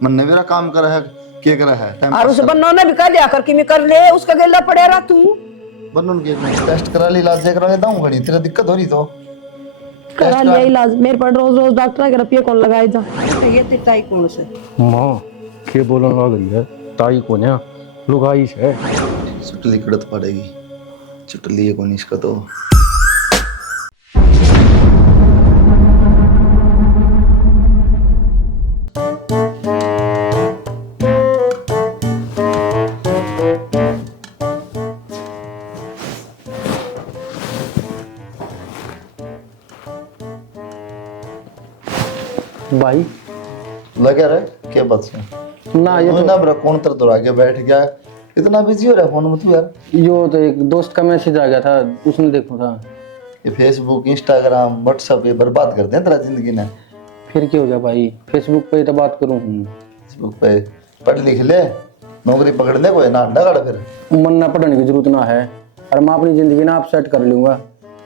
मन ने मेरा काम करा है, क्या करा है टाइम और उस बन्नो ने भी कह दिया कर कि मैं कर ले, उसका गेला पड़े रहा तू। बनून के टेस्ट करा ले, इलाज करा लेता हूँ, घड़ी तेरा दिक्कत हो रही तो करा लिया इलाज, मेरे पर रोज रोज डॉक्टर के रुपये कौन लगाए जा। ये तिताई कौन से माँ के बोलन लग रही है, ताई को ना लुगाई है। चुटली कड़त पड़ेगी, चुटली है कौन इसका तो। भाई लगे रहे क्या बात से ना ये ना बरा कौन तर दूर आके बैठ गया, इतना बिजी हो रहा है फोन में तू यार। यो तो एक दोस्त का मैसेज आ गया था, उसने देखा था। ये फेसबुक इंस्टाग्राम व्हाट्सएप ये बर्बाद कर दें तेरा जिंदगी ने। फिर क्या हो गया भाई, फेसबुक पे तो बात करूँ। फेसबुक पे पढ़ लिख ले, नौकरी पकड़ने को है ना अंडा काट फिर। मन ना पढ़ने की जरूरत ना है, और मैं अपनी जिंदगी ना आप सेट कर लूंगा,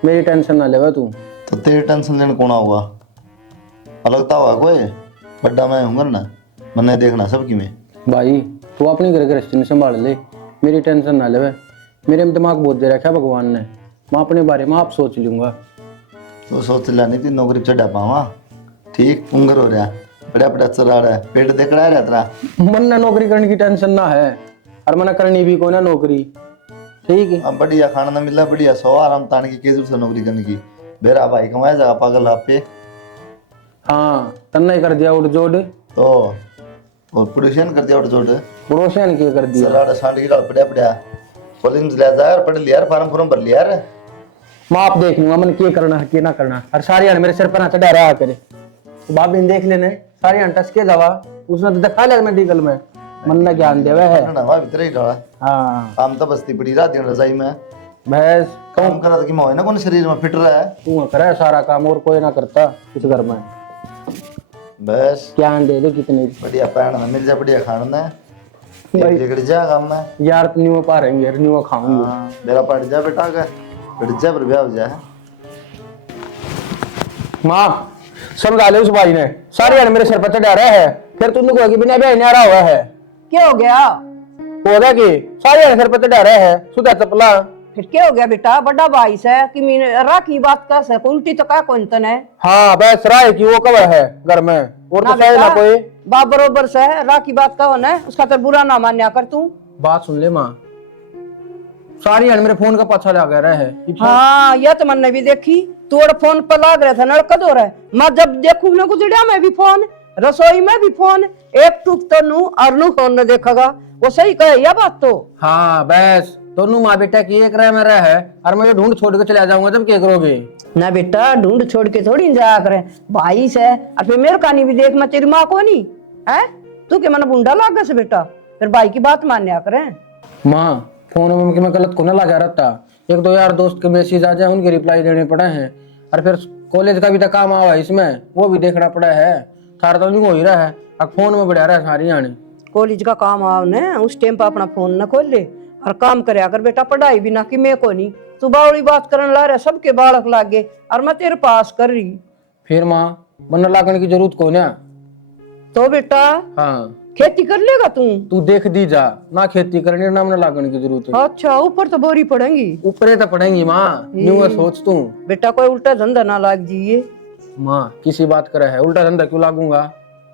मेरी टेंशन ना लेगा तू। तो तेरी टेंशन लेने कौन होगा, अलगता होगा कोई बड्डा मैं हूँ ना, मैंने देखना सबकी में। भाई तू अपनी घर गृहस्थी में संभाल ले, मेरी टेंशन ना ले। मेरे में दिमाग बहुत दे रखा भगवान ने, मैं अपने बारे में आप सोच लूंगा। तो सोच लिया नहीं थी नौकरी चढ़ा पावा, ठीक उंगर हो रहा बड़ा बड़ा चला रहा है, पेट देख रहा है तेरा। मन ना नौकरी करने की टेंशन ना है, और मना करनी भी को ना नौकरी, ठीक है। अब बढ़िया खाना ना मिला, बढ़िया सो आराम तान की जरूरत है नौकरी करने की। मेरा भाई कमाया जाएगा पागल आप पे। हाँ तन्ना ही कर दिया उड़ जोड़, तो और प्रोडक्शन कर दिया, और जोड़ पड़ोसिया ने क्या कर दिया। सलाड सांड की डाल पड़ा पड़ा कॉलेज ले जा यार, पढ़ लिया यार, फार्म फॉर्म भर लिया यार। मैं आप देख लूंगा मन क्या करना है क्या ना करना, और सारी हाल मेरे सिर पर ना चढ़ा रहा करे। तो बाप इन देख लेने सारी हाल टस के दवा, उसने तो दिखा लिया मेडिकल में, मन ना ज्ञान देवे है। ना वहां भीतर ही डाला। हाँ काम तो बस्ती पड़ी रात दिन रजाई में भैंस काम करा तो कि मोह ना कौन शरीर में फिट रहा है। तू करे सारा काम और कोई ना करता इस घर में। बस ज्ञान दे दे कितने बढ़िया पैन में मिल जा, बढ़िया खाना है भाई। बिगड़ जा काम में यार, न्यू पा रहेंगे न्यू खाऊंगी। हाँ, मेरा पड़ जा बेटा का पड़ जा पर ब्याह हो जाए। माँ समझा ले उस भाई ने, सारी हाल मेरे सिर पर चढ़ा रहा है, फिर तुमने कहा कि बिना ब्याह नहीं आ रहा हुआ है। क्या हो गया, होगा कि सारी हाल सिर पर चढ़ा रहा है, सुधा चपला। फिर क्या हो गया बेटा, बड़ा भाई से कि मैं राखी बात का से उल्टी तो का कौन तन है। हाँ बस राय की वो कब है घर में, और तो शायद ना कोई बाप बरोबर से है, राखी बात का होना है, उसका तो बुरा ना मान्या कर तू। बात सुन ले माँ, सारी हाल मेरे फोन का पछा लगा रहा है। हाँ यह तो मैंने भी देखी, तोड़ फोन पर लाग रहा था नड़कद हो रहा है। मैं जब देखू ना गुजरिया में भी फोन, रसोई में भी फोन, एक टूक तो नू और नू फोन न देखेगा, वो सही कहे यह बात तो। हाँ बस दोनों माँ बेटा की एक राय में रहा है, और मैं ढूंढ छोड़ के चला जाऊंगा तब क्या करोगे। ना बेटा ढूंढ छोड़ के थोड़ी जाया करे, भाई से और फिर मेरे कहानी भी देख, मैं तेरी माँ को नहीं है, तू के मन बुंडा लाग से बेटा, फिर भाई की बात मान्या करे। माँ फोन में मैं गलत को ना लगा रहता, एक दो यार दोस्त के मैसेज आ जाए उनके रिप्लाई देने पड़े हैं, और फिर कॉलेज का भी तो काम आवा इसमें, वो भी देखना पड़ा है। थारा तो नहीं हो ही रहा है, अब फोन में बढ़ा रहा है सारी आने। कॉलेज का काम आवने उस टाइम पर अपना फोन न खोल ले और काम करे कर बेटा, पढ़ाई भी ना कि मैं को नहीं, तू बावड़ी बात करने ला रहा, सबके बालक लागे और मैं तेरे पास कर रही। फिर माँ बनने लागने की जरूरत को ना। तो बेटा हाँ खेती कर लेगा तू देख दी जा, ना खेती करनी ना मन लागने की जरूरत है। अच्छा ऊपर तो बोरी पड़ेंगी, ऊपर तो पड़ेंगी माँ, न्यू सोच तू। बेटा कोई उल्टा धंधा ना लाग जाइए। माँ किसी बात करे है, उल्टा धंधा क्यों लागूंगा।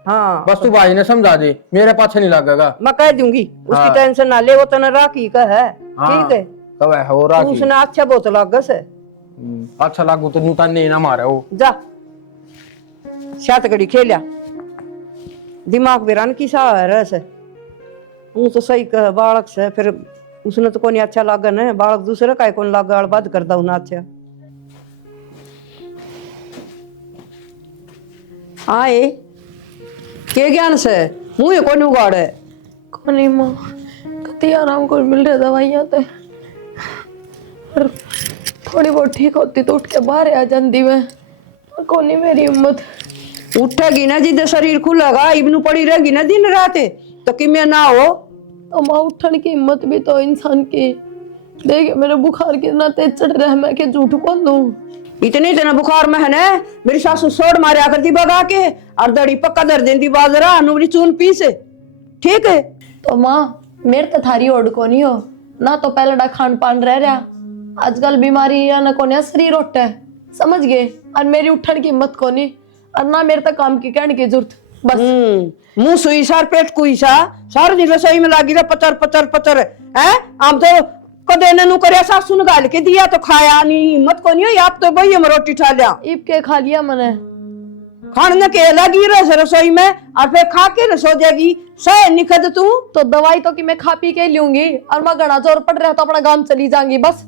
हाँ बस तू भाई ने समझा दे, मेरे पाछे नहीं लगेगा। मैं कह दूंगी, उसकी हाँ। टेंशन ना ले, वो तो राखी का है। हाँ, ठीक है कब है हो रहा उसने अच्छा बहुत लागस है। अच्छा लागू तो न्यूता नहीं ना मारे हो। जा सात घड़ी खेलिया, दिमाग बेरान की सा है रस है, वो तो सही कह बालक से, फिर उसने तो कोई अच्छा लागन है, बालक दूसरे का कौन लागा बात करता हूं ना। अच्छा आए के ज्ञान से मुंह कौन उगाड़े कोनी माँ कति आराम को मिल रहा दवाइयाँ तो, और थोड़ी बहुत ठीक होती तो उठ के बाहर आ जाती मैं, कोनी मेरी हिम्मत। उठेगी ना जिधर शरीर खुलेगा, इब्नू पड़ी रहेगी ना दिन रात, तो कि मैं ना हो। तो माँ उठने की हिम्मत भी तो इंसान की, देख मेरे बुखार कितना तेज चढ़ रहा है, मैं के झूठ बोल दूं। इतने इतना बुखार में है ना, मेरी सासू सोड़ मारा करती भगा के और दड़ी पक्का दर देती बाजरा नुबड़ी चून पीस, ठीक है। तो माँ मेरे तो थारी ओढ़ को नहीं हो ना, तो पहले डा खान पान रह रहा, आजकल बीमारी या न कोने शरीर उठ है, समझ गए। और मेरी उठन की हिम्मत को नहीं, और ना मेरे तक काम की कहने की जरूरत, बस। मुंह सुई सार पेट कुई सा सारे दिन रसोई में लागी रहा पतर पतर पतर है। हम तो कदे नू करे सासू ने गाल के दिया तो खाया नहीं, हिम्मत को नहीं हुई। आप तो भाई हम रोटी खा लिया, ईब के खा लिया मैंने, खाने के लगी रसोई में और फिर खा के सो जाएगी। सह निखद तू तो दवाई तो कि मैं खा पी के लूंगी, और मैं घना जोर पड़ रहा तो अपना गांव चली जाऊंगी बस।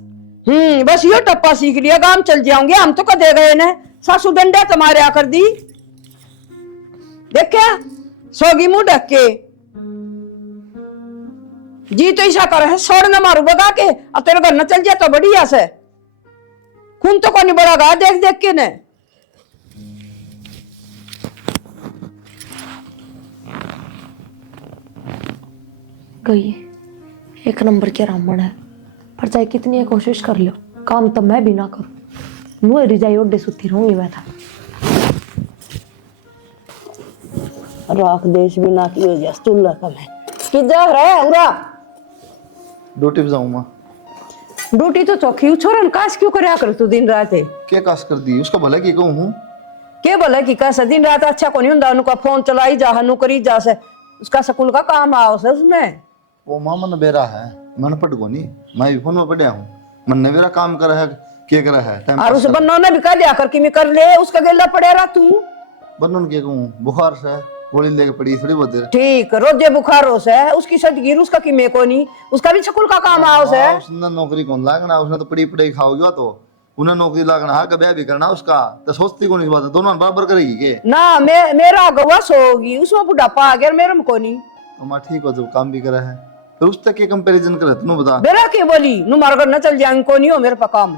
बस यो टप्पा सीख लिया, गांव चल जाऊंगे। हम तो कदे गए न, सासू डंडे तुम्हारे आकर दी, देखा सोगी मुंह ढक के जी। तो ऐसा कर है सोड़ न मारू बगा के, और तेरे घर न चल जाए तो बढ़िया से। खून तो कोनी बड़ा गा देख देख के न। गई एक नंबर के रामण है, पर चाहे कितनी कोशिश कर लो काम तो मैं भी ना करूं, मुँह रिजाई ओडे सुती रहूंगी मैं था। राख देश भी ना की हो जा चूल्हा कम है किधर है उरा। ड्यूटी पे जाऊँ माँ। ड्यूटी तो चौकी छोरन काश क्यों करया कर तू दिन रात है। क्या काश कर दी उसका भला की कहूँ हूँ के बोला कि कैसा दिन रात अच्छा को नहीं हुंदा, उनका फोन चलाई जा हनु करी जा से, उसका स्कूल का काम आओ से उसमें। वो माँ मन बेरा है, मन पट को नहीं, मैं भी फोन में पढ़िया हूँ। मन ने मेरा काम करा है, क्या करा है टाइम और उस बन्नो ने भी कर लिया कर कि मैं कर ले, उसका गेला पड़े रहा तू। बनन के कहूँ बुखार से गोली लेके पड़ी थोड़ी बहुत देर। ठीक रोजे बुखार हो से उसकी सदगी उसका कि मैं को नहीं, उसका भी स्कूल का काम आओ से। उसने नौकरी कौन लागना, उसने तो पड़ी पढ़ाई खाओगी तो उन्हें नौकरी लागना है, ब्याह भी करना उसका तो सोचती कौन इस बात है, दोनों बराबर करेगी के ना। मेरा गवा सोगी उसमें बुढ़ापा आ गया, मेरे में को नहीं। तो माँ ठीक हो, जब काम भी करा है फिर उस तक के कंपैरिजन करे तू बता। बेरा के बोली नु मार कर न चल जाएंगे को नहीं हो मेरे पे काम।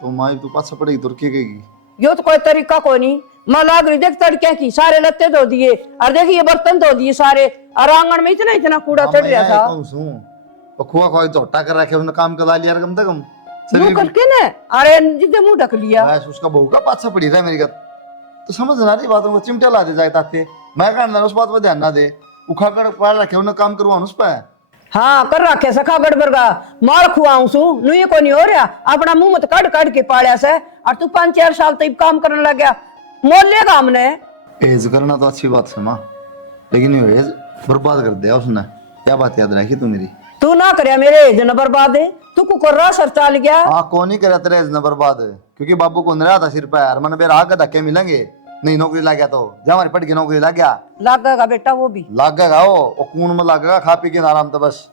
तो माँ तो पाछा पड़ेगी तो क्या कहेगी। यो तो कोई तरीका को नहीं। मैं लाग रही देख तड़के की सारे लत्ते धो दिए और देखिए ये बर्तन धो दिए सारे, और आंगन में इतना इतना कूड़ा चढ़ रहा था। खुआ खुआ झोटा कर रखे उसने काम करा लिया कम से कम मुंह करके ना, अरे जिद्दे मुंह ढक लिया। बस उसका बहू का पाछा पड़ी रहा मेरी का, तो समझ ना रही बातों को, चिमटा ला दे जाए ताते मैं कहना उस बात पर ध्यान ना दे, उखा कर पाल रखे उन्हें काम करवाना उस पर। हाँ कर रखे सखा गड़बड़ का मार खुआऊं सू नुई को नहीं हो रहा, अपना मुंह मत काट काट के पाड़ा से, और तू 5-4 साल तक काम करने लग गया, मोल लेगा हमने। एज करना तो अच्छी बात है माँ, लेकिन ये एज बर्बाद कर दिया उसने, क्या बात याद रखी तू मेरी। तू ना कर मेरे एज न बर्बाद है, तू को कर रहा सर चाल गया। हाँ कौन ही करे तेरे एज न बर्बाद है, क्योंकि बाबू को रहा था सिर पर, मन बेरा आगे धक्के मिलेंगे, नहीं नौकरी लग गया तो जब हमारी पढ़ के नौकरी लग गया लगेगा बेटा, वो भी लगेगा वो कून में लगेगा, खा पी के आराम तो बस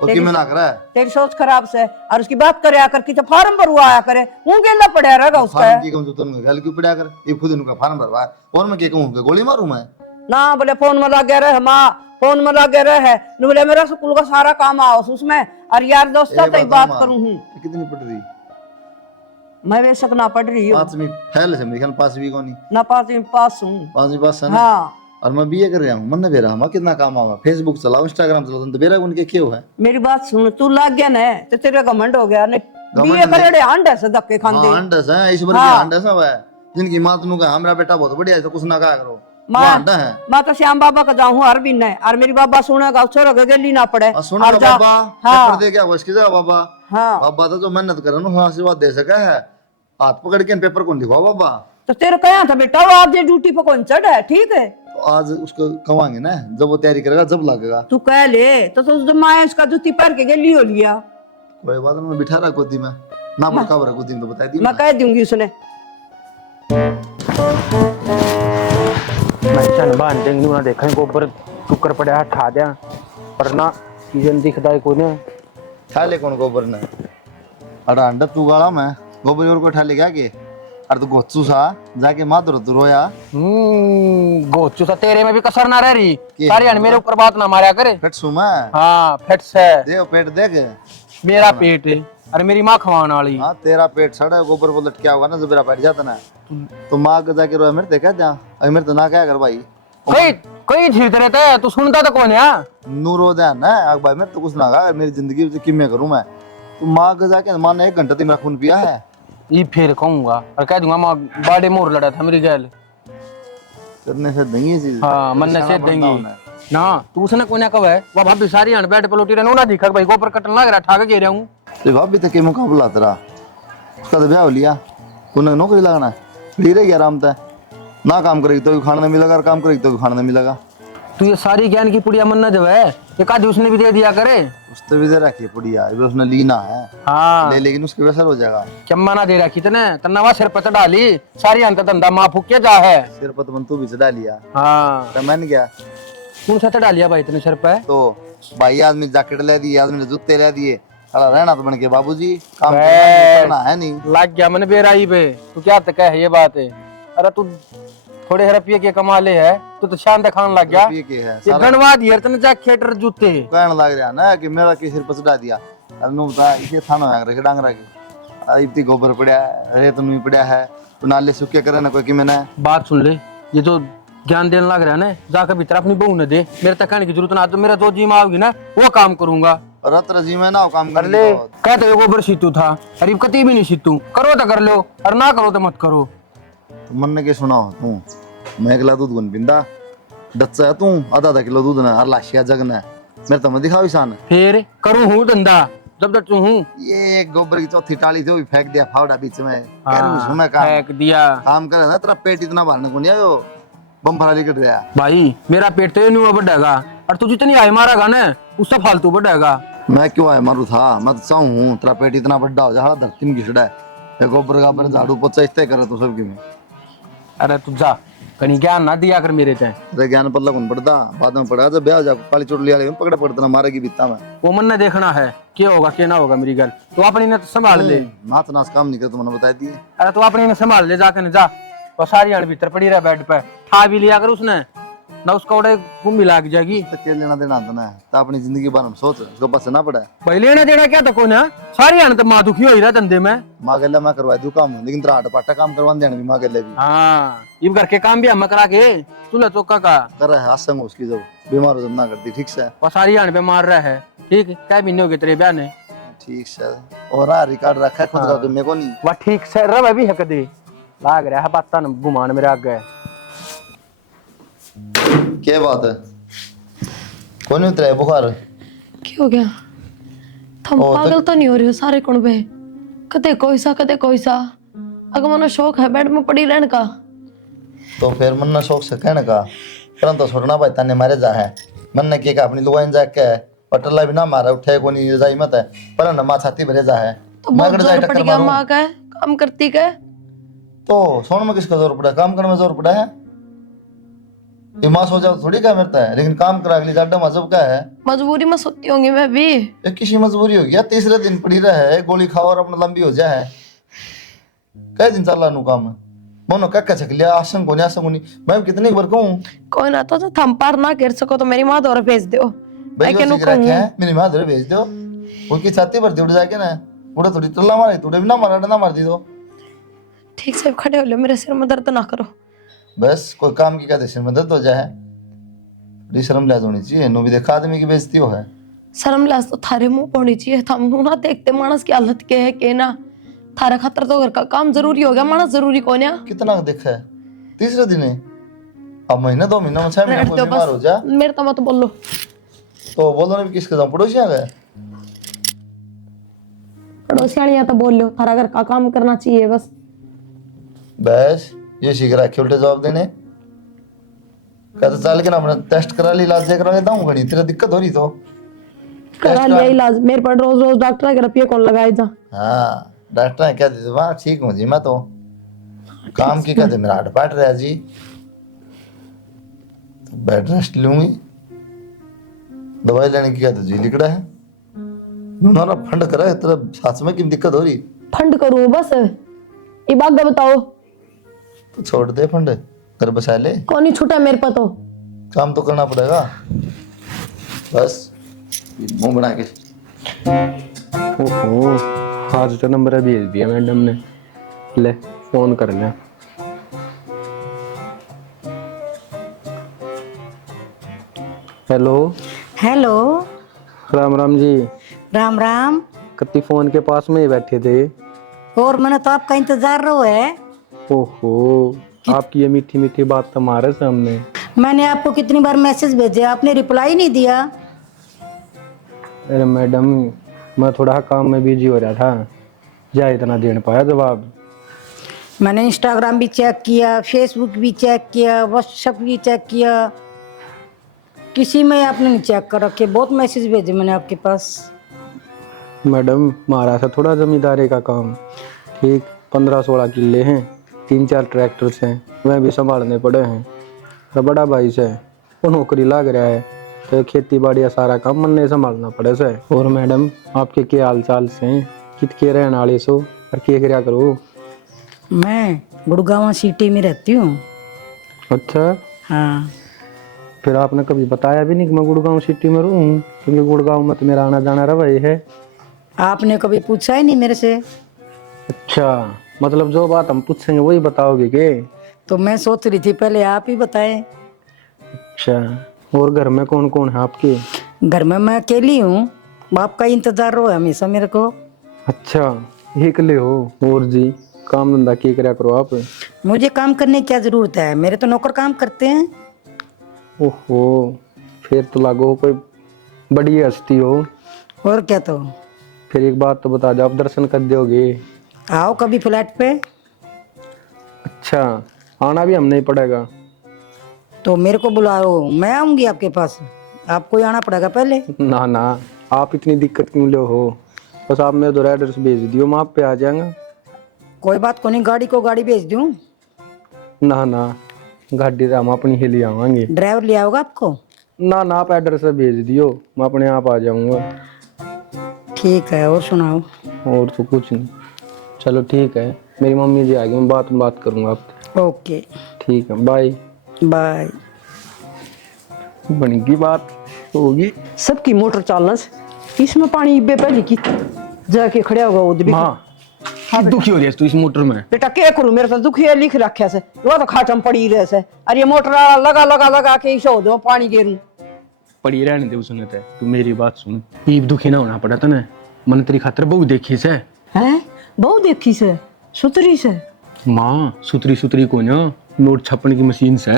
उसकी में ना करे। तेरी सोच खराब से, और उसकी बात करे आकर की तो फार्म भरवा आया करे, मुंह गेला पड़ा रहेगा उसका। फार्म की कहूं तो तुम गल क्यों पड़ा कर, ये खुद इनका फार्म भरवा और मैं क्या कहूं, गोली मारूं मैं ना। बोले फोन में लगे रहे माँ, फोन में लगे रहे, बोले मेरा स्कूल का सारा काम आओ उसमें, और यार दोस्तों तक बात करूं हूँ। कितनी पढ़ रही मैं बेशक ना पढ़ रही हूँ, 5वीं फेल है मेरे ख्याल, 5वीं को नहीं ना 5वीं पास हूँ। 5वीं पास है ना। हाँ और मैं बीए कर रहा हूँ, मन बेरा हम कितना काम आवा, फेसबुक चलाओ इंस्टाग्राम चलाओ तो बेरा उनके क्यों है। मेरी बात सुन, तू लग गया ना तो तेरा घमंड हो गया, बीए करे अंडे से धक्के खांदे। हां अंडस है ईश्वर के अंडस है, जिनकी मात नु का हमरा बेटा बहुत बढ़िया है तो कुछ ना कहा करो, वो अंडा है। मैं तो श्याम बाबा का जाऊं हर दिन है, और मेरी बाबा सुनेगा छोरा गली ना पड़े। सुनो बाबा पेपर दे क्या इसकी जगह बाबा। हाँ बाबा तो जो मेहनत करे ना आशीर्वाद दे सका है, हाथ पकड़ के पेपर कौन लिखवा बाबा। तो तेरे कहा था बेटा वो आज ड्यूटी पे कौन चढ़ है, ठीक है तो आज उसको कवाएंगे ना, जब वो तैयारी करेगा जब लगेगा। तू कह ले तो उस माया उसका जूती पहन के गली हो लिया। कोई बात नहीं, मैं बिठा रहा गोदी में ना, पर कब रहा गोदी में तो बता दी मैं कह दूंगी उसने। मैं चल बांध देंगे ना, देखें गोबर टुकर पड़ा ठा दिया, पर ना सीजन दिखदा है कोने ठाले कौन गोबर ने, अरे अंडा तू गाला मैं गोबर और को ठाले क्या के, अरे तो गोचू सा जाके माधुर तो रोया। गोचू सा तेरे में भी कसर ना रह रही, के? सारी अन मेरे ऊपर बात ना मारा करे। पेट सुमा हाँ फेट से दे पेट देख, मेरा पेट है अरे मेरी माँ खवाने वाली। हाँ तेरा पेट सड़ा गोबर वो लटका होगा ना, जो मेरा बैठ जाता ना तो माँ को जाके रोया मेरे देखा क्या, अरे मेरे तो ना क्या कर भाई, कोई कोई झीरते रहता है, तू सुनता तो कौन है। नूरो ध्यान ना अग भाई मेरे तो कुछ ना कहा, मेरी जिंदगी किम्मे करूं मैं। तू माँ को जाके माँ ने 1 घंटा तेरा खून पिया है, ये फिर कहूंगा और कह दूंगा माँ बाड़े मोर लड़ा था मेरी गैल। करने से देंगी चीज। हाँ मन से देंगी ना तू उसने कोई ना कब है वो भाभी सारी हन बैठ पलोटी रहने ना दिखा भाई गोपर कटन लग रहा ठाक गे रहा हूँ। तो भाभी तक के मुकाबला तेरा उसका तो ब्याह हो लिया उन्हें नौकरी लगाना है ली रहेगी आराम से ना काम करेगी तो भी खाने नहीं मिलेगा और काम करेगी तो भी खाने नहीं मिलेगा। तू ये सारी ज्ञान की पुड़िया मन जब है ये काज उसने भी दे दिया करे। उसने भी दे रखी है पुड़िया अभी उसने लीना है हाँ ले लेकिन उसके वैसा हो जाएगा। चम्मा ना दे रखी तने तना वा सिर पर चढ़ा ली सारी अंत धंधा माँ फूक के जा है। सिर पर तो तू भी चढ़ा लिया हाँ तो मैंने क्या कौन सा चढ़ा लिया भाई तेने सिर पे। तो भाई आदमी जैकेट ले दी आदमी ने जूते ले दिए खड़ा रहना तो बन के बाबूजी काम बस। करना है नहीं। लग गया मन बेराई पे तू क्या तक है ये बात है। अरे तू थोड़े रुपये के कमा ले है तू तो शान दिखाने लग गया। ये के है ये गणवा दिया तने जैकेट जूते कहने लग रहा ना कि मेरा किसी सिर पर चढ़ा दिया अनु बता इसे थाना आ रखे डांगरा के इतनी गोबर पड़ा है रेत नहीं पड़ा है तो नाले सूखे करे ना कोई कि मैंने बात सुन ले ये जो ज्ञान देने लग रहा है ना जाकर भीतर अपनी बहू ने दे मेरे तक कहने की जरूरत ना तो मेरा जो जी माओगी ना वो काम करूंगा। रत्र जी में ना काम कर ले कहते हो गोबर सीतू था अरे कती भी नहीं सीतू करो तो कर लो और ना करो तो मत करो। तो मन ने के सुना हो तू मैं अगला दूध गुन पिंदा दच्चा है तू आधा किलो दूध ना और लाशिया जगना मेरे तो मैं दिखाओ ईशान फिर करूँ हूँ धंधा जब तक हूँ ये गोबर की चौथी टाली थी वो भी फेंक दिया फावड़ा बीच में मैं काम फेंक दिया काम करे ना तेरा पेट इतना भरने को नहीं आयो बम फरा निकल रहा है भाई मेरा पेट तो नहीं हुआ बढ़ेगा और तू जितनी आय मारेगा ना उससे फालतू बढ़ेगा। मैं क्यों आया मारू था मैं तो चाहूँ तेरा पेट इतना बड़ा हो जाए धरती में घिसड़ा है गोबर गाबर झाड़ू पोछा इस्ते करे तो सबके में। अरे तू जा कहीं ज्ञान ना दिया कर मेरे ते तेरे ज्ञान पल्ला कौन पड़ता बाद में पड़ा जब ब्याह जा काली चोट लिया पकड़ा पड़ता ना मारेगी बीता में वो मन ने देखना है क्या होगा क्या ना होगा मेरी गल तो अपनी ने संभाल ले नाच नाच काम नहीं करे तो मैंने बता दिए। अरे तो अपनी ने संभाल ले जाकर ने जा और सारी आड़ भीतर पड़ी रहा बेड पे ठा भी लिया कर उसने ना उसका उड़े घूमी लाग जाएगी। तो क्या लेना देना आता ना तो अपनी जिंदगी बारे में सोच उसको पास ना पड़ा भाई लेना देना क्या तो कौन है सारी आड़ तो माँ दुखी हो ही रहा धंधे में। माँ गले मैं करवा दू काम लेकिन तेरा हाट पाटा काम करवा देना भी माँ गले भी हाँ ये घर के काम भी हम करा के चूल्हा चौका का कर रहा है आसंग उसकी जब बीमार हो जब ना करती ठीक से और सारी आड़ पे मार रहा है ठीक क्या महीने हो गए तेरे ब्याह ने ठीक से और हाँ रिकॉर्ड रखा है खुद का मेरे को नहीं वह ठीक से रहा भी है कदे लाग रहा है बात न घुमान मेरे आगे क्या बात है कौन उतरा है बुखार क्या हो गया थम पागल तो नहीं हो रहे हो सारे कौन पे कदे कोई सा अगर मना शौक है बेड में पड़ी रहने का तो फिर मन ना शौक से कहने का करन तो छोड़ना भाई तने मारे जा है मन ने के अपनी लुगाइन जा के पटला भी ना मारा उठे को नहीं जाई मत है पर न मा छाती भरे जा है तो बहुत जोर पड़ गया माँ का काम करती का तो सोन में किसका जोर पड़ा काम करने में जोर पड़ा है ये माँ सो जाओ थोड़ी क्या मिलता है लेकिन काम करा अगली जाडा मजहब क्या है मजबूरी में सोती होंगी मैं भी एक किसी मजबूरी हो गया तीसरे दिन पड़ी रहे गोली खाओ और अपना लंबी हो जाए कई दिन चल रहा काम मोनो क्या छक लिया आसन को नहीं मैं कितनी बार कहूं कोई ना तो थम पार ना कर सको तो मेरी माँ द्वारा भेज दो मेरी माँ धरे भेज दो उनकी छाती पर उड़ जाके ना उड़े थोड़ी टल्ला मारे तुड़े भी ना मारा ना मार दी दो ठीक से खड़े हो लो मेरे सिर में दर्द ना करो बस कोई काम की कहते सिर में दर्द हो जाए बड़ी शर्म लाज होनी चाहिए नो भी देखा आदमी की बेइज्जती हो है शर्म लाज तो थारे मुंह होनी चाहिए थम ना देखते मानस की हालत के है के ना थारा खतर तो घर का काम जरूरी हो गया मानस जरूरी कौन है कितना देखा है तीसरे दिन है अब महीना 2 महीना में 6 महीने कोई बीमार हो जा मेरे तो मत बोलो तो बोलो ना किसके जाऊं पड़ोसी आ गए पड़ोसियाँ तो बोल लो थारा घर का काम करना चाहिए बस ये सीख रहा उल्टे जवाब देने कहते चल के ना अपना टेस्ट करा ली इलाज करा लेता हूँ घड़ी तेरा दिक्कत हो रही तो करा लिया इलाज मेरे पर रोज रोज डॉक्टर के रुपये कौन लगाए जा हाँ डॉक्टर ने कह दी वहाँ ठीक हूँ जी मैं तो काम की कहते मेरा हार्ट पाट रहा जी तो बेड रेस्ट लूंगी दवाई लेने की कहते जी लिखड़ा है उन्होंने फंड करा है तेरा साथ में की दिक्कत हो रही फंड करूँ बस ये बात बताओ तो छोड़ दे फंड घर बसा ले कौन ही छूटा मेरे पर तो काम तो करना पड़ेगा बस मुंह बना के ओहो आज तो नंबर भेज दिया मैडम ने ले फोन कर लिया hello hello Ram Ram ji Ram Ram कत्ती phone के पास में ही बैठे थे और मैंने तो आपका इंतजार रहो है। ओहो, आपकी ये मीठी मीठी बात तो हमारे सामने। मैंने आपको कितनी बार मैसेज भेजे, आपने रिप्लाई नहीं दिया। अरे मैडम, मैं थोड़ा काम में बिजी हो रहा था, जा इतना दे नहीं पाया जवाब। मैंने इंस्टाग्राम भी चेक किया, फेसबुक भी चेक किया, व्हाट्सएप भी चेक किया, किसी में आपने नहीं चेक कर रखे। बहुत मैसेज भेजे मैंने आपके पास। मैडम, हमारा सा थोड़ा जमींदारी का काम, ठीक 15-16 किले हैं, 3-4 ट्रैक्टर्स हैं, वह भी संभालने पड़े हैं। तो बड़ा भाई से वो नौकरी लग रहा है, तो खेती बाड़ी सारा काम मन ने संभालना पड़े से। और मैडम, आपके क्या हाल चाल से, कित के रहने वाले सो और क्या क्या करो? मैं गुड़गांव सिटी में रहती हूँ। अच्छा, हाँ, फिर आपने कभी बताया भी नहीं कि मैं गुड़गांव सिटी में रहूँ, क्योंकि गुड़गांव में तो मेरा आना जाना रहा है। आपने कभी पूछा ही नहीं मेरे से। अच्छा, मतलब जो बात हम पूछेंगे वही बताओगे के? तो मैं सोच रही थी पहले आप ही बताएं। अच्छा, और घर में कौन कौन है आपके? घर में मैं अकेली हूँ, बाप का इंतजार रहो हमेशा मेरे को। अच्छा, अकेले हो? और जी, काम धंधा क्या करा करो आप? मुझे काम करने की क्या जरूरत है, मेरे तो नौकर काम करते हैं। ओहो, फिर तो लागो कोई बड़ी हस्ती हो। और क्या। तो फिर एक बात तो बता दो, आप दर्शन कर दोगे? आओ कभी फ्लैट पे। अच्छा, आना भी हम नहीं पड़ेगा? तो मेरे को बुलाओ, मैं आऊंगी आपके पास, आपको ही आना पड़ेगा पहले। ना ना, आप इतनी दिक्कत क्यों ले हो? बस आप मेरे दो एड्रेस भेज दियो, मैं आप पे आ जाएंगा। कोई बात को नहीं, गाड़ी को गाड़ी भेज दूं। ना ना, गाड़ी तो हम अपनी ही ले आवांगे। ड्राइवर ले आओगे आपको? ना ना, आप एड्रेस भेज दियो, मैं अपने आप आ जाऊंगा। ठीक है, और सुनाओ? और तो कुछ नहीं। चलो ठीक है, मेरी मम्मी जी आ गई, मैं बात करूंगा आपसे। ओके, ठीक है, बाय बाय। बनेगी बात, होगी। सबकी मोटर चालना से इसमें पानी इब्बे पहले की जाके खड़े होगा उधर भी। माँ, दुखी हो रही है तू इस मोटर में? बेटा क्या करूं, मेरे तो दुखी है, लिख रखे से वो तो खाटम पड़ी रहे से। अरे ये मोटर लगा के इशो दो पानी गेरू पड़ी रहने दे उसने। तू मेरी बात सुन, ईब दुखी ना होना पड़ा तने। मन तेरी खातिर बहु देखी से हैं, बहु देखी से, सुतरी से। माँ, सुतरी को ना, नोट छपने की मशीन से।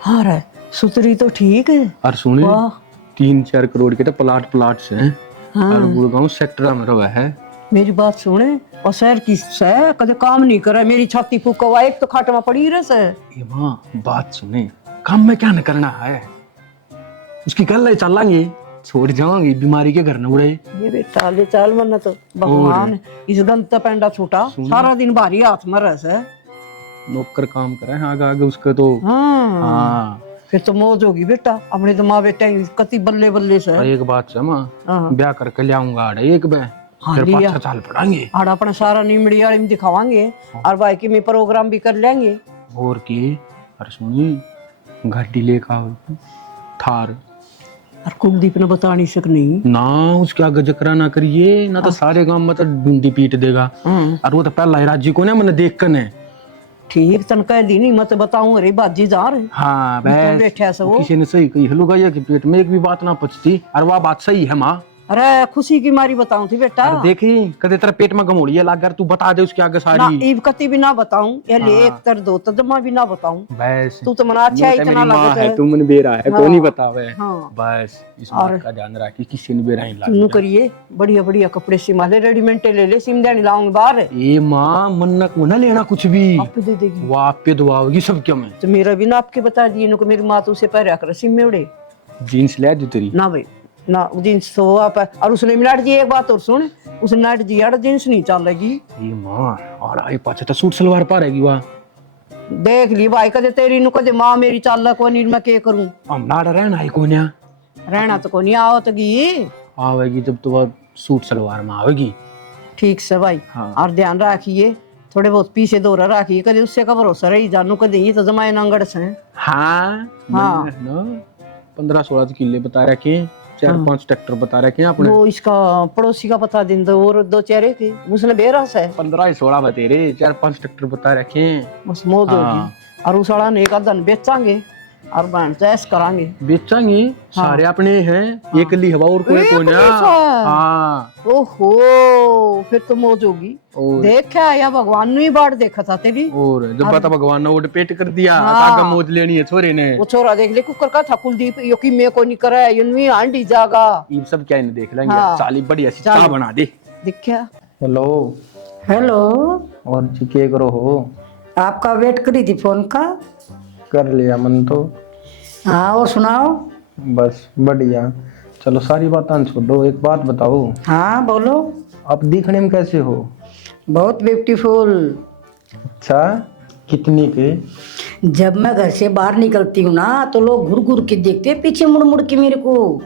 हाँ रे, सुतरी तो ठीक है। और सुने, वाह। 3-4 करोड़ के तो प्लाट से हैं। और गुड़गांव सेक्टर में रहा है। मेरी बात सुने, और शहर की से कदे काम नहीं करे, मेरी छाती फूकवा एक तो खाट में पड़ी रहे से। ये माँ, बात सुने, काम में क्या न करना है, उसकी कल ले चलेंगे, छोड़ जाएंगे, बीमारी के घर न उड़े। ये बेटा ले चाल वरना तो भगवान इस गंत पेंडा छूटा सारा दिन भारी हाथ में रह से। नौकर काम करे आगे आगे उसके तो। हाँ, फिर तो मौज होगी बेटा, अपने तो माँ बेटा कति बल्ले बल्ले से। और एक बात है माँ, ब्याह करके ले आऊंगा आड़े एक बे, फिर 5 साल पढ़ाएंगे। आड़ अपना सारा नीमड़ी आड़ में दिखावांगे और बाकी में प्रोग्राम भी कर लेंगे। और की, अरे सुनी, गाड़ी लेकर आओ थार। और कुलदीप ने बता नहीं सकनी ना, उसके आगे जकरा ना करिए ना, तो सारे गांव में तो डूंडी पीट देगा। और वो तो पहला ही राज्य को ने मैंने देख कर ने। ठीक तन कह दी नहीं, मत बताऊं अरे बाजी जा रहे। हाँ बस, बैठे से वो किसी ने सही कही, हेलो गैया के पेट में एक भी बात ना पचती, और वह बात सही है माँ। अरे खुशी की मारी बताऊं थी बेटा। अरे देखी, कदे तेरा पेट में गमोड़ी है लागर, तू बता दे उसके आगे ना सारी। ईब कति भी ना बताऊं, या ले एक तर दो तो जमा भी ना बताऊं। बस तू तो मना अच्छा इतना लगे है, तू मन बेरा है, कौन ही बतावे। हाँ। बस इस बात का ध्यान रखी, किसी ने बेरा ही तू लाग। करिए बढ़िया बढ़िया कपड़े सिमा ले, रेडीमेड ले ले, सिम देने लाऊंगी बाहर। ए माँ, मन को ना लेना कुछ भी, आप दे देगी वो आप पे दुआओगी सब क्या। मैं तो मेरा भी ना आपके बता दिए नको, मेरी माँ तो उसे पैर कर सिम में उड़े जीन्स ले दू तेरी। ना भाई ना, जींस तो आप। और उसने मिलाट जी एक बात और सुन, उसने नाट जी यार जींस नहीं चलेगी। ये माँ, और आई पाछे तो सूट सलवार पा रहेगी वहाँ। देख ली भाई, कदे तेरी नु कदे माँ मेरी चाल को नहीं, मैं क्या करूं। हम नाड़ रहना है कोन्या, रहना तो को नहीं आओ तो गी आवेगी जब तो वह सूट सलवार में आवेगी। ठीक से भाई। हाँ। और ध्यान रखिए, थोड़े बहुत पीछे दौरा रखिए, कदे उससे का भरोसा रही जानू, कदे ये तो जमाए नंगड़ से। हाँ, हाँ। 15-16 किले बता रखे, 4-5 ट्रैक्टर बता रखे आपने। वो इसका पड़ोसी का पता दिन दो, और 2 चेहरे थे, उसने बेरस है। 15-16 बतेरे, 4-5 ट्रैक्टर बता रखे। बस मौज होगी। और उस वाला ने एक आधा बेचांगे, और बहन चैस करांगे। बेचेंगे सारे अपने हैं, एक ली हवा और कोई एक कोई ना। ली सा। हाँ ओहो फिर तो मौज होगी। और देखा या भगवान ने ही बाढ़ देखा था तेरी। और जब बता भगवान ने वो पेट कर दिया, हाँ। काका मौज लेनी है छोरे ने। वो छोरा देख ले कुकर का था कुलदीप यो की मैं को नहीं करा यूनवी आंटी जागा। ये सब क्या इन्हें देख लेंगे। हाँ। साली बढ़िया सी चाय बना दे। देखा। हेलो हेलो, और जी के करो हो? आपका वेट करी थी फोन का। कर लिया मन तो। हाँ और सुनाओ। बस बढ़िया। चलो सारी बातें छोड़ो, एक बात बताओ, हाँ बोलो। आप दिखने में कैसे हो? बहुत ब्यूटीफुल। अच्छा, कितनी के? जब मैं घर से बाहर निकलती हूँ ना तो लोग घुर घुर के देखते हैं पीछे मुड़ मुड़ के मेरे को।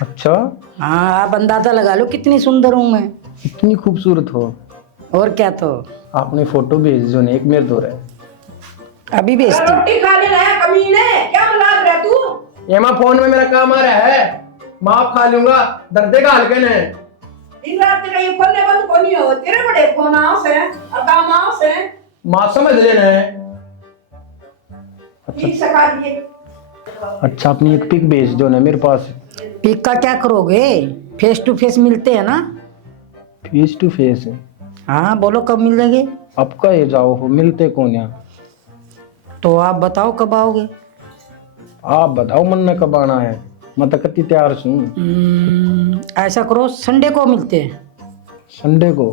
अच्छा, हाँ आप अंदाजा लगा लो कितनी सुंदर हूँ मैं। इतनी खूबसूरत हो? और क्या तो। आपने फोटो भेज जो ने एक मेरे दो रहे। अभी भेजती हूँ। रोटी खाने रहा कमीने क्या बना रहा तू। ये माँ फोन में मेरा काम आ रहा है, माफ खा लूंगा, दर्दे का हल्के ने। दिन रात तेरा ये फोन बंद को नहीं हो तेरे बड़े फोन आओ से और काम आओ से। माँ समझ लेना है। ठीक सिखा दिए। अच्छा, अपनी एक पिक भेज दो ना मेरे पास। पिक का क्या करोगे, फेस टू फेस मिलते हैं ना। Face to face? हाँ बोलो कब मिल जाएंगे। अब कहे जाओ हो, मिलते कौन यहाँ? तो आप बताओ कब आओगे। आप बताओ मन में कब आना है, मैं तो कति तैयार हूँ। ऐसा करो संडे को मिलते हैं। संडे को?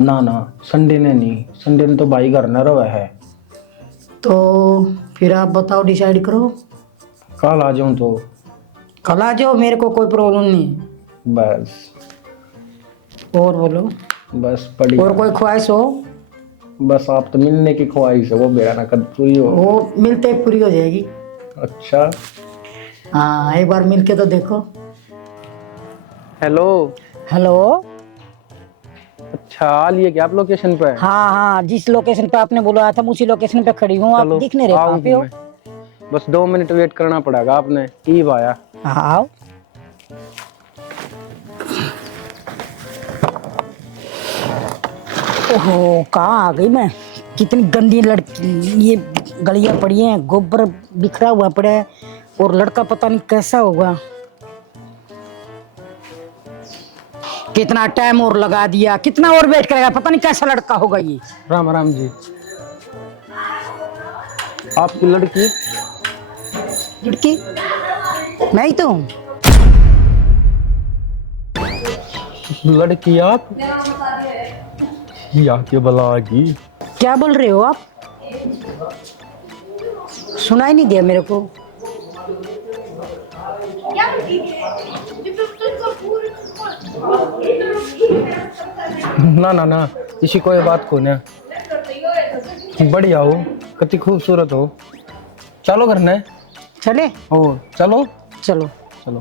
ना ना, संडे ने नहीं, संडे ने तो भाई घर न रहा है। तो फिर आप बताओ, डिसाइड करो। कल आ जाऊँ तो? कल आ जाओ, मेरे को कोई प्रॉब्लम नहीं। बस और बोलो। बस बढ़िया। और कोई ख्वाहिश हो? बस आप तो मिलने की ख्वाहिश है, वो मेरा ना कद पूरी हो। वो मिलते ही पूरी हो जाएगी। अच्छा, हाँ एक बार मिल के तो देखो। हेलो। हेलो। अच्छा, आ लिए क्या आप लोकेशन पे? हाँ हाँ, जिस लोकेशन पे आपने बोला था उसी लोकेशन पे खड़ी हूँ। आप चलो, दिख नहीं रहे कहाँ पे हो। बस 2 मिनट वेट करना पड़ेगा, आपने ही आया। हाँ आओ। ओहो कहाँ आ गई मैं। कितनी गंदी लड़की, ये गलियां पड़ी हैं, गोबर बिखरा हुआ पड़ा है, और लड़का पता नहीं कैसा होगा। कितना टाइम और लगा दिया, कितना और वेट करेगा, पता नहीं कैसा लड़का होगा ये। राम राम जी। आपकी लड़की? लड़की मैं ही तो हूँ। लड़की आप? या के बला की। क्या बोल रहे हो आप? सुनाई नहीं दिया मेरे को। ना ना ना, इसी कोई बात को ना। बढ़िया हो, कितनी खूबसूरत हो। चलो घर ने चले। ओ चलो चलो चलो,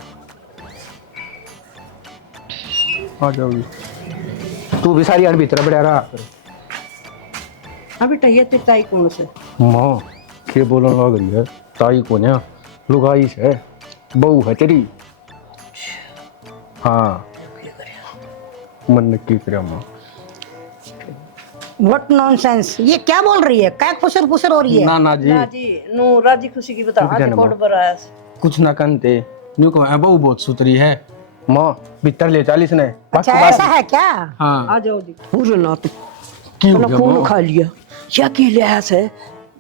आ जाओगी। तू भी सारी अड़ भीतर बढ़िया रहा। अभी टहिया ते ताई कौन से। माँ के बोलने लग रही है, ताई को ना लुगाई है, बहू है तेरी। हाँ मन ने की करे माँ। व्हाट नॉनसेंस, ये क्या बोल रही है, क्या फुसर फुसर हो रही है। ना ना जी, राजी नो राजी खुशी की बता आज कोड बराया कुछ ना कंते न्यू को बहू बहुत सुतरी है। माँ भीतर ले 40 ने। अच्छा ऐसा है क्या। हाँ आ जाओ जी पूरे ना तो की हो मैंने गया फोन माँ? खा लिया क्या की लिया है।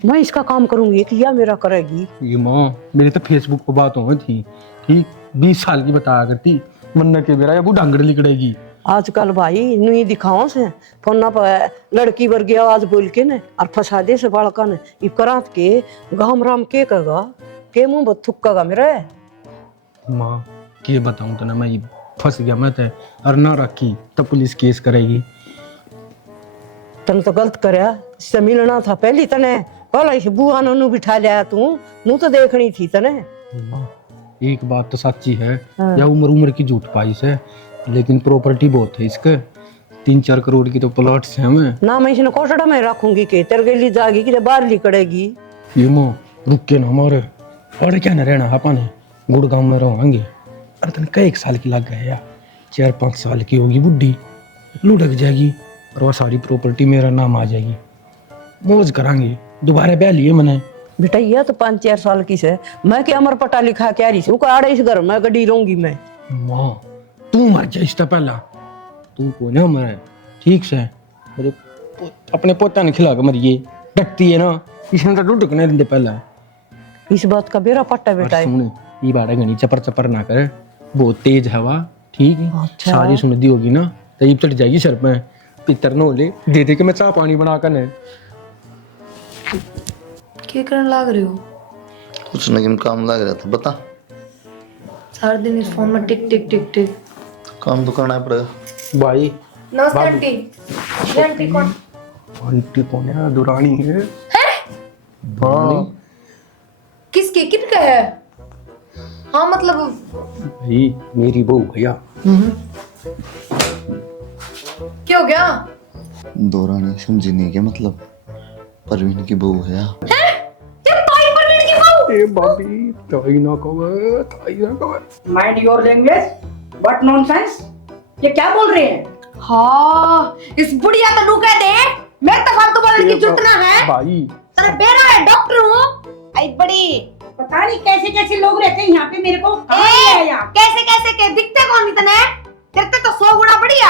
मैं इसका काम करूंगी कि या मेरा करेगी। ये माँ मेरी तो फेसबुक पर बात हो थी, ठीक 20 साल की बताया करती, मन्ना के बेरा या वो डांगड़ लिकड़ेगी। आजकल भाई नुई दिखाओ से फोन पर लड़की वर्गी आवाज बोल के ने और फंसा दे से बालका ने ई करात के गाम राम के कगा के मुंह बत थुक्कागा मेरे। माँ के बताऊं तो ना, मैं ये फंस गया मैं तो, और ना रखी तो पुलिस केस करेगी। तन तो गलत करया, इससे मिलना था पहली तने कल इस बुआ नु बिठा लिया तू नू तो देखनी थी तने। माँ एक बात तो सच्ची है, या उम्र उम्र की झूठ पाइस है, लेकिन प्रॉपर्टी बहुत है इसके, 3-4 करोड़ की तो प्लॉट्स हैं हमें। ना मैं इसने कोटड़ा में रखूंगी के तेरे गली जागी कि बाहर लिकड़ेगी। ये माँ रुक के ना हमारे और क्या न रहना अपन गुड़गांव में रहेंगे। अरे तन कई 1 साल की लग गए यार, 4-5 साल की होगी बुढ़ी, लुढ़क जाएगी और वह सारी प्रॉपर्टी मेरा नाम आ जाएगी। मौज करांगे, दोबारा ब्याह लिए मैंने, बेटा ये तो 5-4 साल की से, मैं क्या अमर पटा लिखा क्या रही हूँ आड़े इस घर में गड्डी रहूंगी मैं। माँ तू मर जा इससे पहला, तू को ना मरे ठीक से। मेरे अपने पोता ने खिला के मरिए डकती है ना, इसने तो दूध ढकने देंगे पहला। इस बात का बेरा पट्टा बेटा है। सुन ये बाड़ा गणी चपर चपर ना करे, बहुत तेज हवा ठीक है। अच्छा। सारी सुनदी होगी ना तब चढ़ जाएगी सर पे, पितर न ले दे दे के मैं चाह पानी बना कर। क्या करने लग रहे हो? कुछ नहीं, काम लग रहा था, बता। सारे दिन इस फोन में टिक टिक टिक टिक। काम तो करना पड़ेगा। भाई नमस्ते आंटी। ये आंटी कौन? आंटी कौन है? दुरानी है। हाँ किसके किनका है? हाँ मतलब भाई मेरी बहू भैया। क्या हो गया? दौरानी समझी नहीं क्या मतलब? परवीन की बहू है। ये ताई परवीन की बहू। ए बाबी ताई ना कहो, ताई ना कहो। Mind your language, what nonsense, ये क्या बोल रहे हैं? हाँ इस बुढ़िया तो नू कह दे मेरे तो फालतू बोलने की जरूरत ना है। भाई तेरा बेरा है, डॉक्टर हूँ। आई बड़ी पता नहीं कैसे कैसे लोग रहते हैं यहाँ पे, मेरे को कहाँ ले आए यहाँ? कैसे कैसे के दिखते कौन इतने? तेरे तो 100 गुना बढ़िया।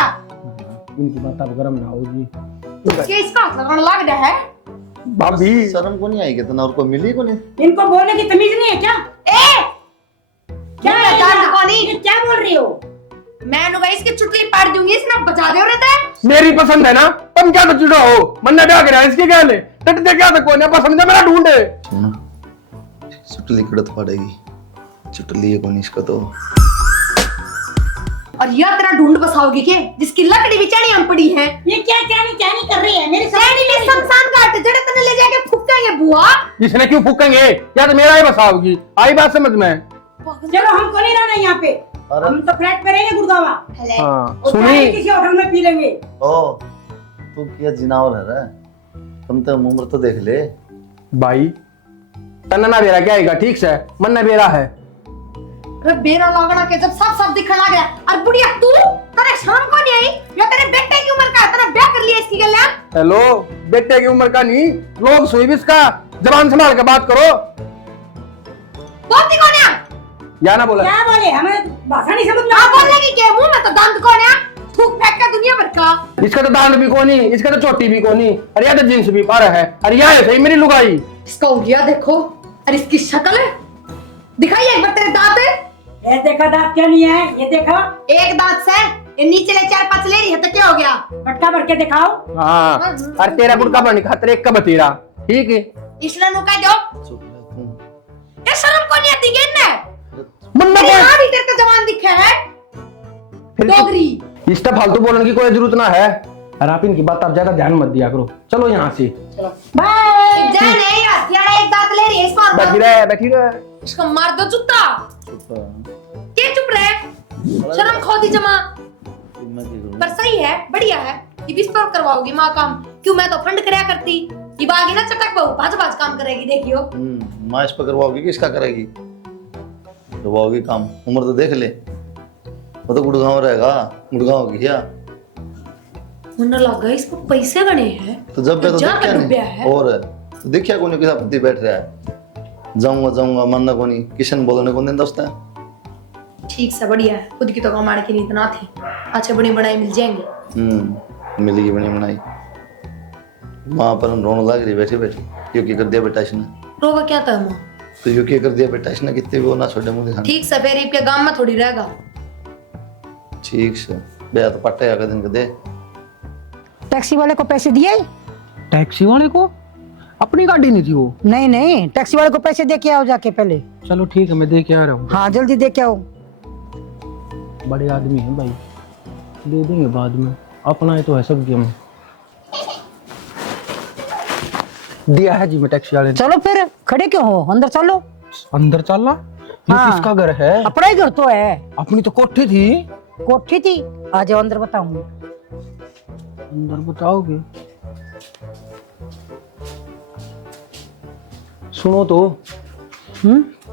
इनकी बात अब गरम ना होगी। ये इसका हाथ लगाने लग रहा है। भाभी शर्म को नहीं आएगी तना, और को मिली को नहीं? इनको बोलने की तमीज नहीं है क्या? ए क्या मैं है जान ये? कौन ही? ये क्या बोल रही हो? मैं नुगा इसकी चुटली पाड़ दूंगी, इसने बचा दे रहता है। मेरी पसंद है ना, तुम क्या तो जुड़ा हो? मन्ना ब्याह करा इसके क्या ले टट दे क्या तो कोई ना पसंद है मेरा ढूंढे। सुनो, चुटली कड़त पड़ेगी, चुटली है कौन इसका तो। और यह तेरा ढूंढ बसाओगी के जिसकी लकड़ी भी चढ़ी हम पड़ी है। ये क्या चानी चानी कर रही है मेरे साथ? चढ़ी में शमशान घाट जड़े तने ले जाके फूकेंगे बुआ। इसने क्यों फूकेंगे? या तो मेरा ही बसाओगी, आई बात समझ में। चलो हमको नहीं रहना यहाँ पे, हम तो फ्लैट पे रहेंगे गुड़गावा, हाँ और सुनी चाय किसी होटल में पी लेंगे। ओ तू क्या जिनावर है रे? तुम तो उम्र तो देख ले। भाई तन्ना ना बेरा क्या आएगा ठीक से, मन्ना बेरा है। अरे बेरा लागना के जब सब सब दिखने लग गया। और बुढ़िया तू तेरे शर्म को नहीं आई? या तेरे बेटे की उम्र का है, तेरा ब्याह कर लिया इसकी गल। हेलो बेटे की उम्र का नहीं, लोग सुई इसका जबान संभाल के बात करो। बोलती कौन है? या ना बोला क्या बोले, हमें भाषा नहीं समझ में हाँ आती। बोलने की क्या मुंह में तो दंत कौन है? थूक फेंक का दुनिया भर का। इसका तो दांत भी कोनी, इसका तो चोटी भी कोनी, अरे या तो जींस भी पारा है, अरे या है सही मेरी लुगाई। इसका उंगलियां देखो और इसकी शक्ल है, दिखाइए एक बार तेरे दांत है। ये देखा दांत क्या नहीं है, ये देखा एक दांत से ये नीचे ले 4-5 ले रही है तो क्या हो गया? पट्टा भर के दिखाओ। हाँ अरे तेरा बुड़का बन खातर एक का बतेरा ठीक है। इसलिए नु कह दो चुप रह तू। ये शर्म को नहीं आती है ना? मन्ना तेरी कोई मां भी तेरे को जवान दिखे है डोगरी। इसका फालतू बोलने की कोई जरूरत ना है। और आप इनकी बात आप ज्यादा ध्यान मत दिया करो, चलो यहाँ से। बाय। जा नहीं हथियारा एक दांत ले रही है इस बार। बैठी रहे। इसको मार दो जूता। चुप रह। क्या चुप रहे? शर्म खो दी जमा। मैं क्या करूं? पर सही है, बढ़िया है। ये भी स्टॉप करवाओगी माँ काम? क्यों मैं तो फंड कराया करती। ये बागी ना चटक बहू भाज काम करेगी देखियो। माँ इस पर करवाओगी कि इसका करेगी? करवाओगी काम, उम्र तो देख ले। वो तो गुड़गांव रहेगा, गुड़गांव की क्या? मुन्ना लगा इसको पैसे बने हैं तो जब पे तो जा देखा कर डूबया नहीं, है। और तो देखिया कोनी किसा पति बैठ रहा है। जाऊंगा जाऊंगा मानना कोनी, किशन बोलने को नहीं दोस्त है। ठीक से बढ़िया है, खुद की तो कमाने की नीत ना थी। अच्छे बड़ी बनाई मिल जाएंगे। मिलेगी बनी बनाई। वहां पर रोने लग रही बैठी बैठी, क्योंकि कर दिया बेटा इसने। रोगा क्या था माँ? तो यूके कर दिया बेटा इसने, कितने भी वो ना छोड़े मुंह दिखाने। ठीक से फिर ये गांव में थोड़ी रहेगा। ठीक से बेटा तो पट्टे आकर दिन के दे। टैक्सी वाले को पैसे दिए? टैक्सी वाले को अपनी गाड़ी नहीं थी वो। नहीं नहीं, टैक्सी वाले को पैसे दे के आओ जाके पहले। चलो ठीक है मैं दे के आ रहा हूँ। हाँ जल्दी दे के आओ। बड़े आदमी हैं भाई, दे देंगे बाद में, अपना ही तो है सब गेम। दिया है जी मैं टैक्सी वाले ने। चलो फिर खड़े क्यों हो, अंदर चलो। अंदर चलना? ये हाँ। किसका घर है? अपना ही घर तो है। अपनी तो कोठी थी। कोठी थी, आ जाओ अंदर बताऊंगी। अंदर बताओगे? सुनो तो,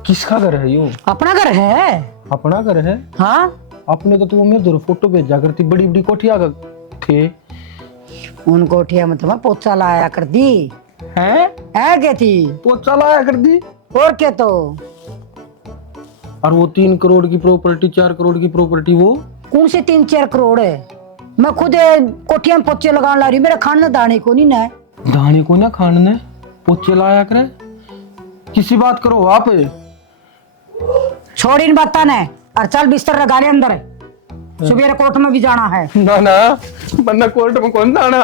किसका घर है यो? अपना घर है। अपना घर है? हाँ अपने तो तुम्हें मेरे फोटो भेजा करती, बड़ी बड़ी कोठिया थे। उन कोठिया में तो मैं पोचा लाया कर दी, है क्या थी? पोचा लाया कर दी। और क्या तो? और वो 3 करोड़ की प्रॉपर्टी, 4 करोड़ की प्रॉपर्टी, वो कौन से 3-4 करोड़ है? मैं खुद कोठिया में पोचे लगाने ला रही, मेरा खाना दाने को नहीं ना। दाने को ना खाने पोचे लाया करे। किसी बात करो आप। छोड़ इन बात ने और चल बिस्तर लगा ले अंदर, सुबह कोर्ट में भी जाना है। ना ना, बन्ना कोर्ट में कौन जाना।